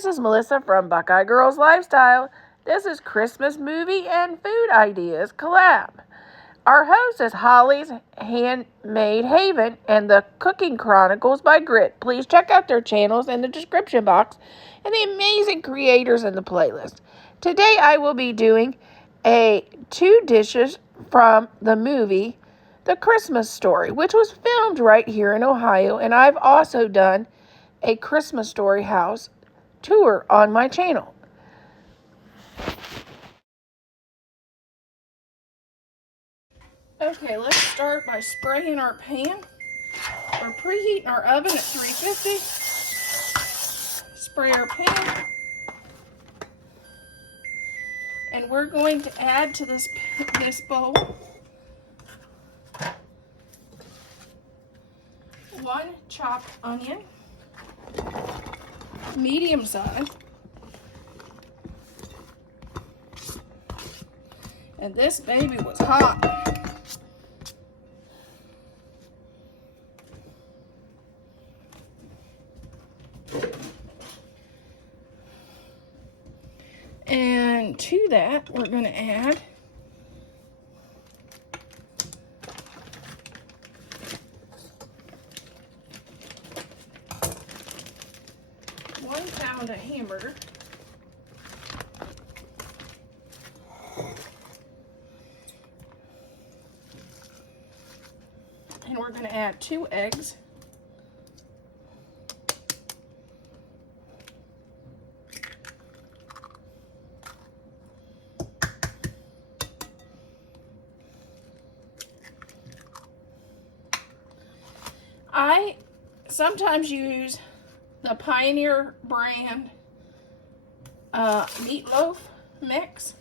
this is Melissa from Buckeye Girls Lifestyle. This is Christmas movie and food ideas collab. Our host is Holly's Handmade Haven and the Cooking Chronicles by Grit. Please check out their channels in the description box and the amazing creators in the playlist. Today I will be doing two dishes from the movie The Christmas Story, which was filmed right here in Ohio, and I've also done a Christmas Story house tour on my channel. Okay, let's start by spraying our pan. We're preheating our oven at 350. Spray our pan. And we're going to add to this bowl 1 chopped onion, medium size. And this baby was hot. And to that, we're going to add 1 pound of hamburger. And we're going to add 2 eggs. I sometimes use the Pioneer brand meatloaf mix.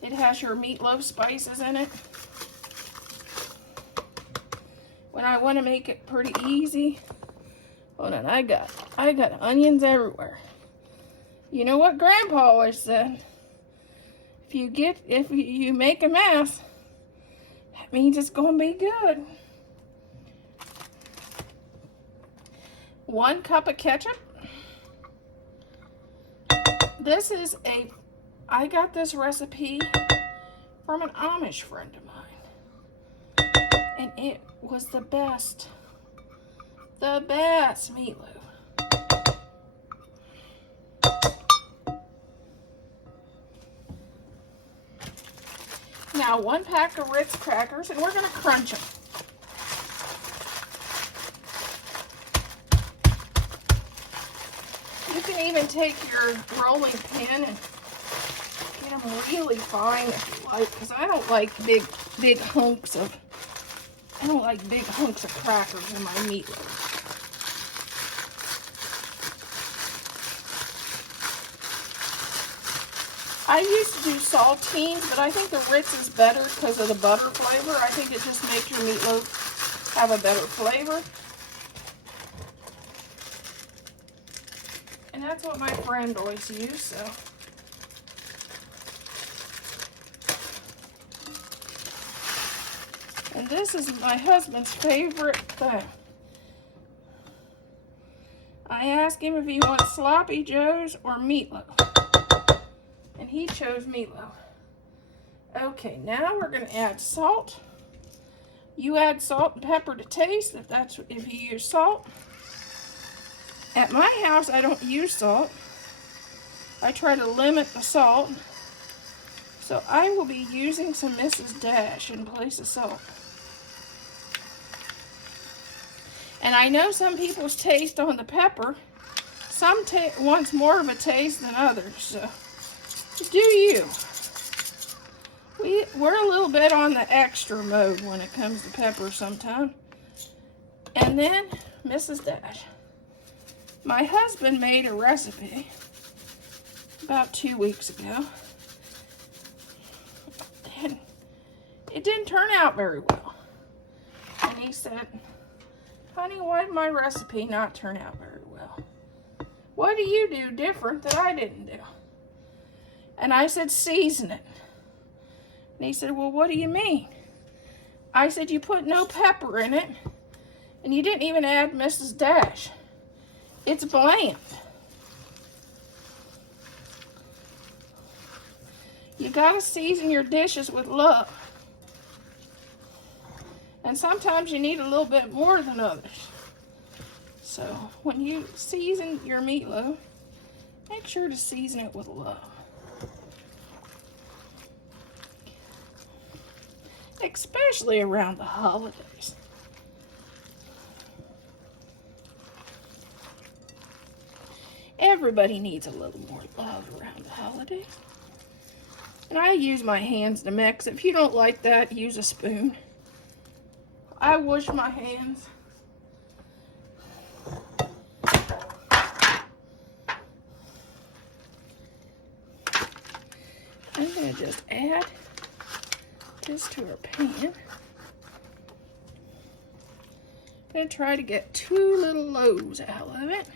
It has your meatloaf spices in it. When I want to make it pretty easy. Hold on, I got onions everywhere. You know what Grandpa always said? If you make a mess, that means it's gonna be good. 1 cup of ketchup. I got this recipe from an Amish friend of mine. And it was the best meatloaf. Now 1 pack of Ritz crackers, and we're gonna crunch them. You can even take your rolling pin and get them really fine if you like, because I don't like big hunks of crackers in my meatloaf. I used to do saltines, but I think the Ritz is better because of the butter flavor. I think it just makes your meatloaf have a better flavor. And that's what my friend always used, so. And this is my husband's favorite thing. I asked him if he wants sloppy joes or meatloaf. And he chose meatloaf. Okay, now we're going to add salt. You add salt and pepper to taste if you use salt. At my house, I don't use salt. I try to limit the salt. So I will be using some Mrs. Dash in place of salt. And I know some people's taste on the pepper, some wants more of a taste than others, so do you. We're a little bit on the extra mode when it comes to pepper sometimes. And then Mrs. Dash. My husband made a recipe about 2 weeks ago, and it didn't turn out very well. And he said, honey, why did my recipe not turn out very well? What do you do different that I didn't do? And I said, season it. And he said, well, what do you mean? I said, you put no pepper in it, and you didn't even add Mrs. Dash. It's bland. You gotta season your dishes with love. And sometimes you need a little bit more than others. So when you season your meatloaf, make sure to season it with love. Especially around the holidays. Everybody needs a little more love around the holidays. And I use my hands to mix. If you don't like that, use a spoon. I wash my hands. I'm going to just add this to our pan. I'm going to try to get 2 little loaves out of it.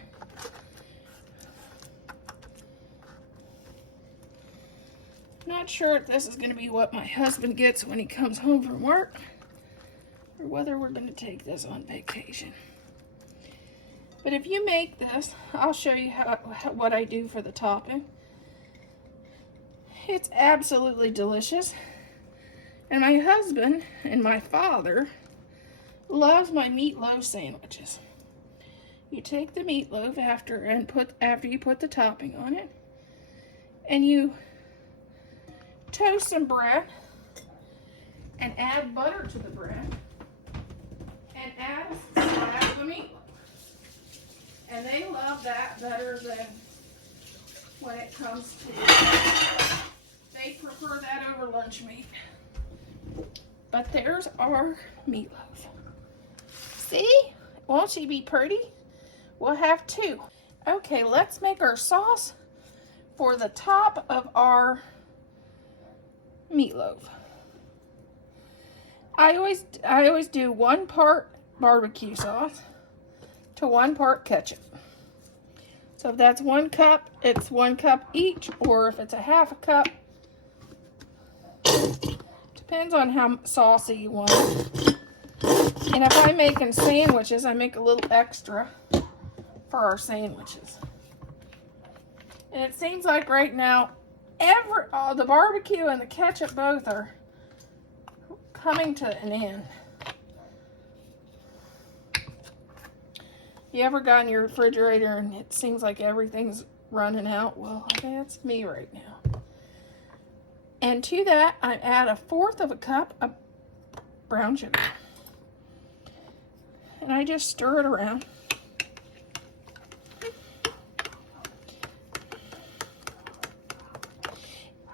Not sure if this is going to be what my husband gets when he comes home from work, or whether we're going to take this on vacation. But if you make this, I'll show you what I do for the topping. It's absolutely delicious. And my husband and my father loves my meatloaf sandwiches. You take the meatloaf after you put the topping on it, and you toast some bread and add butter to the bread and add a slab of the meatloaf. And they love that better than when it comes to, they prefer that over lunch meat. But there's our meatloaf. See? Won't she be pretty? We'll have 2. Okay, let's make our sauce for the top of our meatloaf. I always do 1 part barbecue sauce to 1 part ketchup. So if that's 1 cup, it's 1 cup each, or if it's a half a cup, depends on how saucy you want it. And if I'm making sandwiches, I make a little extra for our sandwiches. And it seems like right now, the barbecue and the ketchup both are coming to an end. You ever got in your refrigerator and it seems like everything's running out? Well, that's me right now. And to that, I add 1/4 of a cup of brown sugar. And I just stir it around.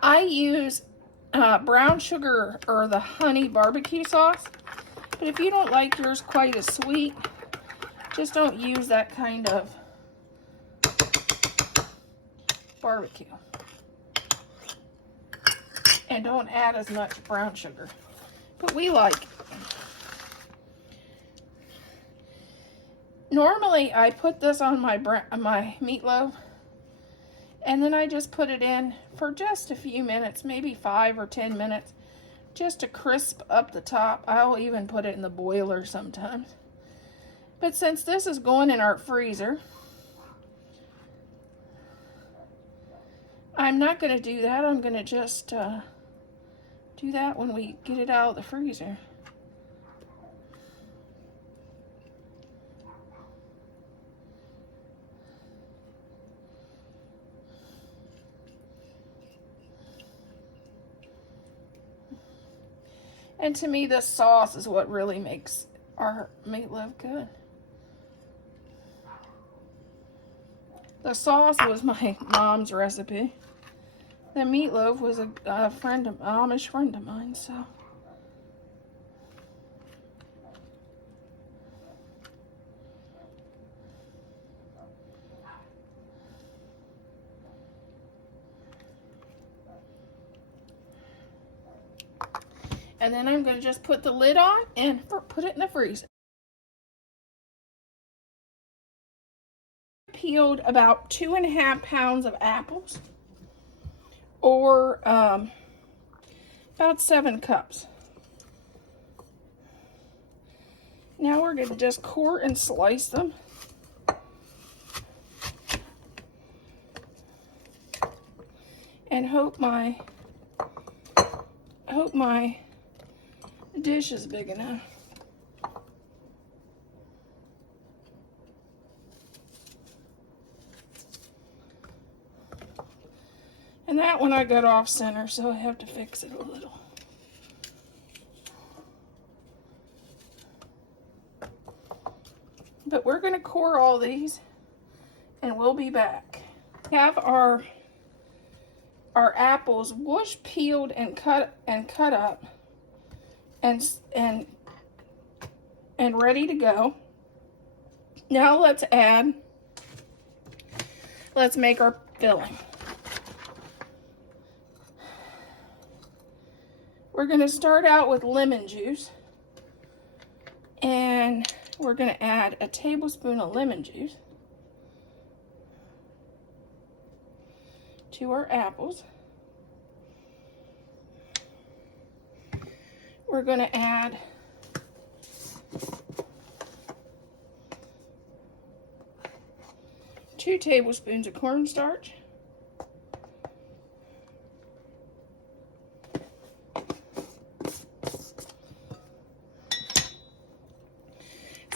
I use brown sugar or the honey barbecue sauce, but if you don't like yours quite as sweet, just don't use that kind of barbecue. And don't add as much brown sugar, but we like it. Normally I put this on my meatloaf, and then I just put it in for just a few minutes, maybe 5 or 10 minutes, just to crisp up the top. I'll even put it in the boiler sometimes. But since this is going in our freezer, I'm not going to do that. I'm going to just do that when we get it out of the freezer. And to me, this sauce is what really makes our meatloaf good. The sauce was my mom's recipe. The meatloaf was a Amish friend of mine, so. And then I'm going to just put the lid on and put it in the freezer. I peeled about 2.5 pounds of apples, or about 7 cups. Now we're going to just core and slice them. And hope my I hope my dish is big enough. And that one I got off center, so I have to fix it a little. But we're going to core all these, and we'll be back. We have our apples wash, peeled, and cut up, and ready to go. Now let's make our filling. We're going to start out with lemon juice, and we're going to add a tablespoon of lemon juice to our apples. We're going to add two tablespoons of cornstarch.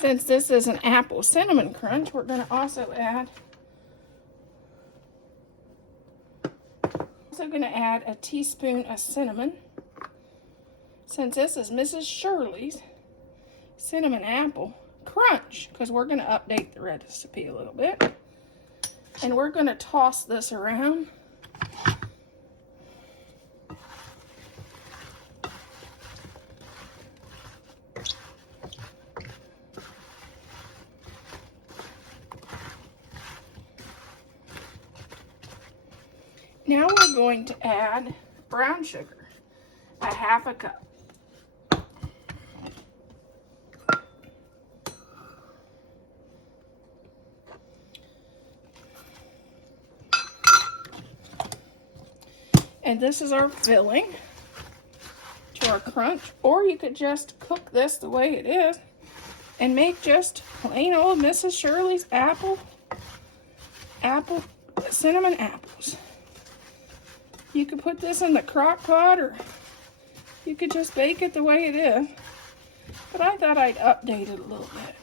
Since this is an apple cinnamon crunch, we're going to also add a teaspoon of cinnamon. Since this is Mrs. Shirley's cinnamon apple crunch, because we're going to update the recipe a little bit. And we're going to toss this around. Now we're going to add brown sugar, a half a cup. And this is our filling to our crunch, or you could just cook this the way it is and make just plain old Mrs. Shirley's apple cinnamon apples. You could put this in the crock pot, or you could just bake it the way it is. But I thought I'd update it a little bit.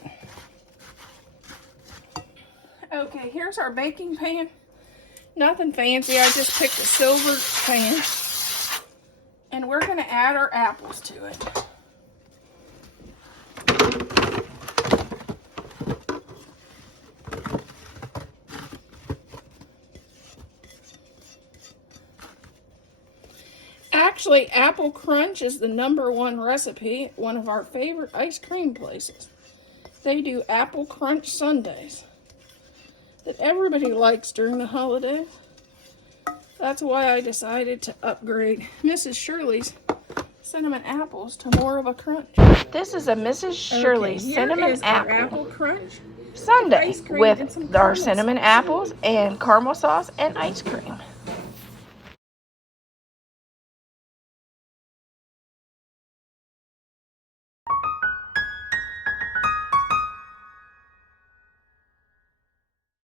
Okay, here's our baking pan. Nothing fancy, I just picked a silver pan. And we're going to add our apples to it. Actually, Apple Crunch is the #1 recipe at one of our favorite ice cream places. They do Apple Crunch sundaes that everybody likes during the holidays. That's why I decided to upgrade Mrs. Shirley's cinnamon apples to more of a crunch. This is a Mrs. Shirley's cinnamon apple crunch sundae with our cinnamon apples and caramel sauce and ice cream.